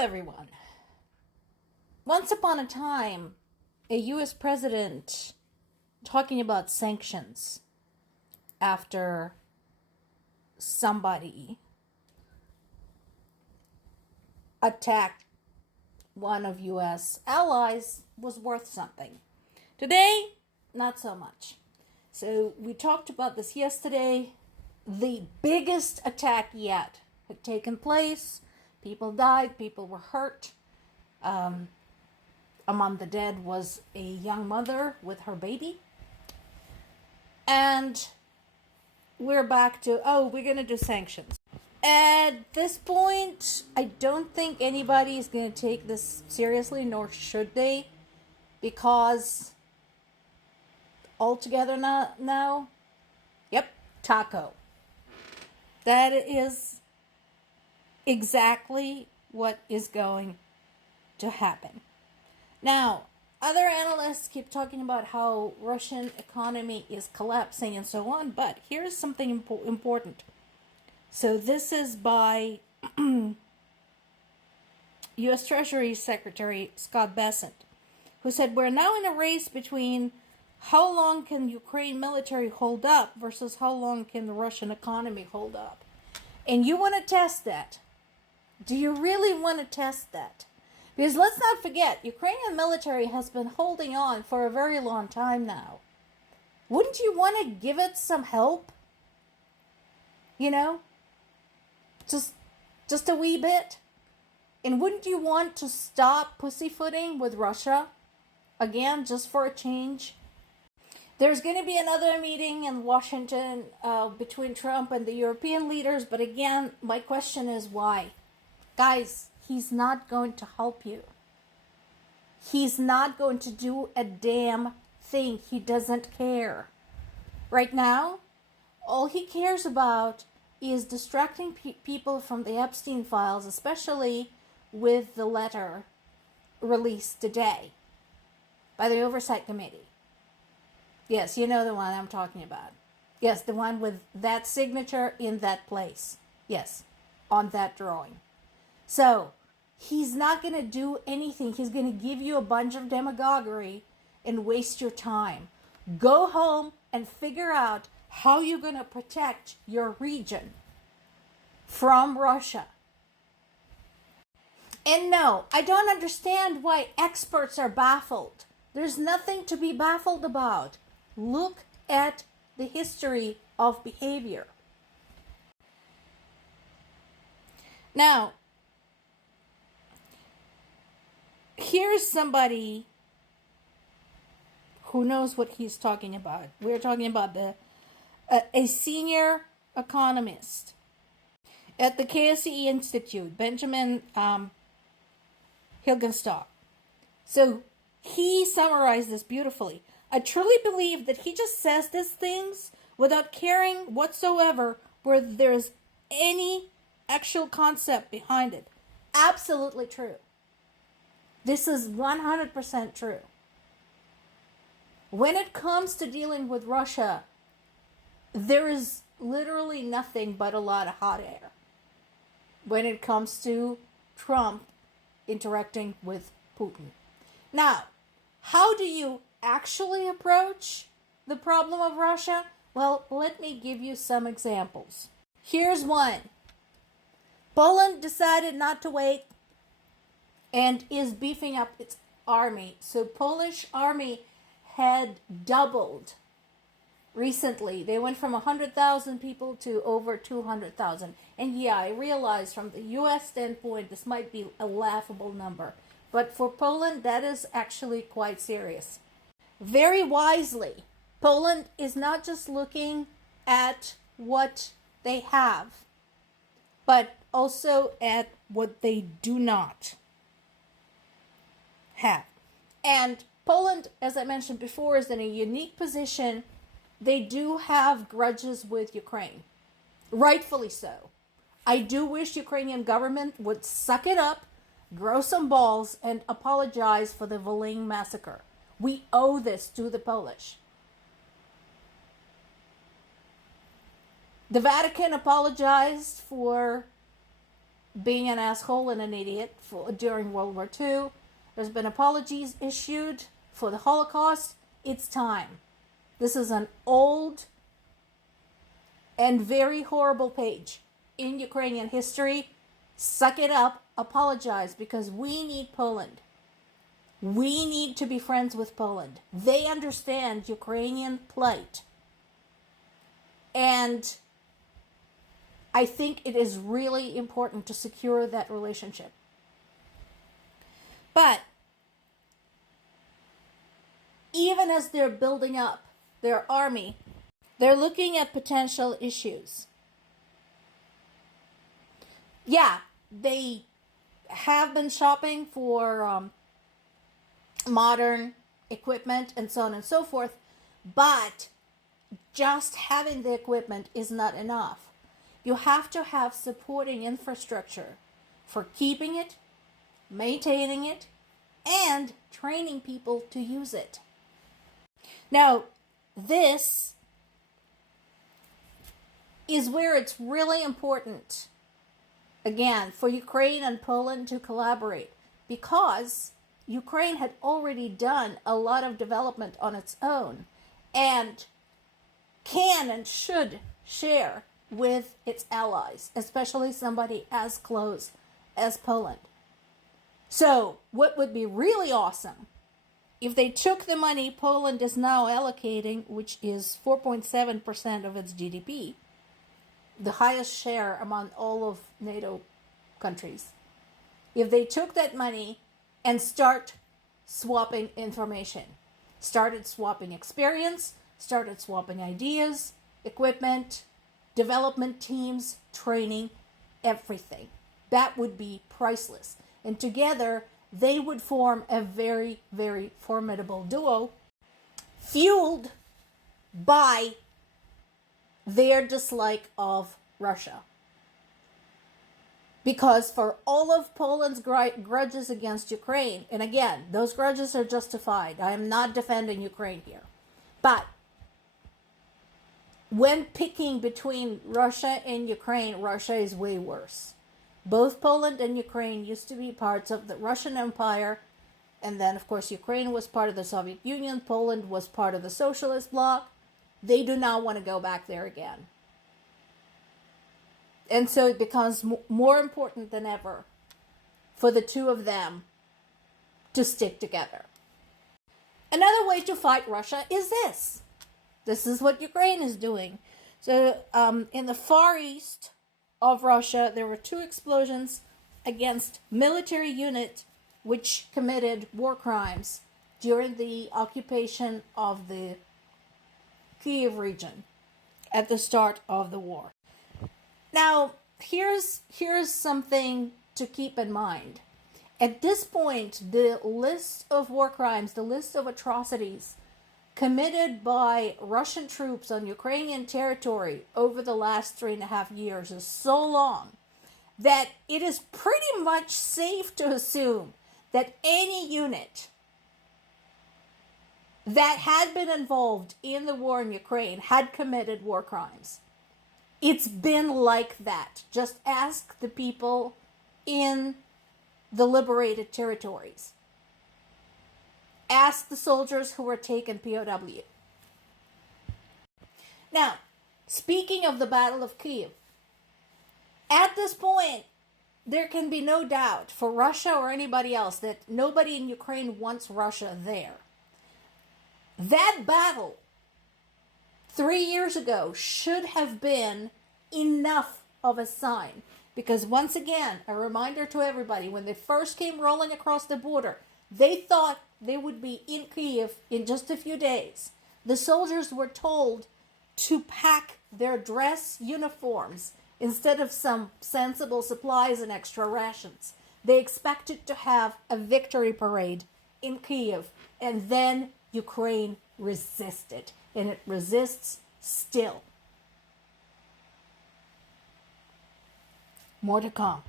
everyone. Once upon a time, a US president talking about sanctions after somebody attacked one of US allies was worth something. Today, not so much. So we talked about this yesterday. The biggest attack yet had taken place. People died, people were hurt. Among the dead was a young mother with her baby. And we're back to, we're going to do sanctions. At this point, I don't think anybody is going to take this seriously, nor should they, because altogether now, taco. That is exactly what is going to happen. Now, other analysts keep talking about how Russian economy is collapsing and so on, but here's something important. So this is by U.S. Treasury Secretary Scott Bessent, who said, we're now in a race between how long can Ukraine military hold up versus how long can the Russian economy hold up. And you want to test that. Do you really want to test that? Because let's not forget, Ukrainian military has been holding on for a very long time now. Wouldn't you want to give it some help? You know? Just a wee bit? And wouldn't you want to stop pussyfooting with Russia? Again, just for a change? There's going to be another meeting in Washington between Trump and the European leaders. But again, my question is why? Guys, he's not going to help you. He's not going to do a damn thing. He doesn't care. Right now, all he cares about is distracting people from the Epstein files, especially with the letter released today by the Oversight Committee. Yes, you know the one I'm talking about. Yes, the one with that signature in that place. Yes, on that drawing. So, he's not going to do anything. He's going to give you a bunch of demagoguery and waste your time. Go home and figure out how you're going to protect your region from Russia. And no, I don't understand why experts are baffled. There's nothing to be baffled about. Look at the history of behavior. Now, here's somebody who knows what he's talking about. We're talking about a senior economist at the KSCE Institute, Benjamin Hilgenstock. So he summarized this beautifully. I truly believe that he just says these things without caring whatsoever whether there's any actual concept behind it. Absolutely true. This is 100% true. When it comes to dealing with Russia, there is literally nothing but a lot of hot air when it comes to Trump interacting with Putin. Now, how do you actually approach the problem of Russia? Well, let me give you some examples. Here's one. Poland decided not to wait and is beefing up its army. So Polish army had doubled recently. They went from 100,000 people to over 200,000. And yeah, I realize from the US standpoint, this might be a laughable number. But for Poland, that is actually quite serious. Very wisely, Poland is not just looking at what they have, but also at what they do not have. And Poland, as I mentioned before, is in a unique position. They do have grudges with Ukraine. Rightfully so. I do wish Ukrainian government would suck it up, grow some balls, and apologize for the Volyn massacre. We owe this to the Polish. The Vatican apologized for being an asshole and an idiot during World War II. There's been apologies issued for the Holocaust. It's time. This is an old and very horrible page in Ukrainian history. Suck it up, apologize, because we need Poland. We need to be friends with Poland. They understand Ukrainian plight. And I think it is really important to secure that relationship. But even as they're building up their army, they're looking at potential issues. Yeah, they have been shopping for modern equipment and so on and so forth, but just having the equipment is not enough. You have to have supporting infrastructure for keeping it, maintaining it, and training people to use it. Now, this is where it's really important, again, for Ukraine and Poland to collaborate, because Ukraine had already done a lot of development on its own and can and should share with its allies, especially somebody as close as Poland. So what would be really awesome if they took the money Poland is now allocating, which is 4.7% of its GDP, the highest share among all of NATO countries. If they took that money and start swapping information, started swapping experience, started swapping ideas, equipment, development teams, training, everything. That would be priceless. And together, they would form a very, very formidable duo, fueled by their dislike of Russia. Because for all of Poland's grudges against Ukraine, and again, those grudges are justified. I am not defending Ukraine here. But when picking between Russia and Ukraine, Russia is way worse. Both Poland and Ukraine used to be parts of the Russian Empire, and then, of course, Ukraine was part of the Soviet Union. Poland was part of the socialist bloc. They do not want to go back there again. And so it becomes more important than ever for the two of them to stick together. Another way to fight Russia is this. This is what Ukraine is doing. So in the far east of Russia, there were 2 explosions against military unit which committed war crimes during the occupation of the Kiev region at the start of the war. Now, here's something to keep in mind. At this point, the list of war crimes, the list of atrocities committed by Russian troops on Ukrainian territory over the last 3.5 years is so long that it is pretty much safe to assume that any unit that had been involved in the war in Ukraine had committed war crimes. It's been like that. Just ask the people in the liberated territories. Ask the soldiers who were taken POW. Now, speaking of the Battle of Kiev, at this point, there can be no doubt for Russia or anybody else that nobody in Ukraine wants Russia there. That battle 3 years ago should have been enough of a sign. Because once again, a reminder to everybody, when they first came rolling across the border, they thought they would be in Kiev in just a few days. The soldiers were told to pack their dress uniforms instead of some sensible supplies and extra rations. They expected to have a victory parade in Kiev, and then Ukraine resisted, and it resists still. More to come.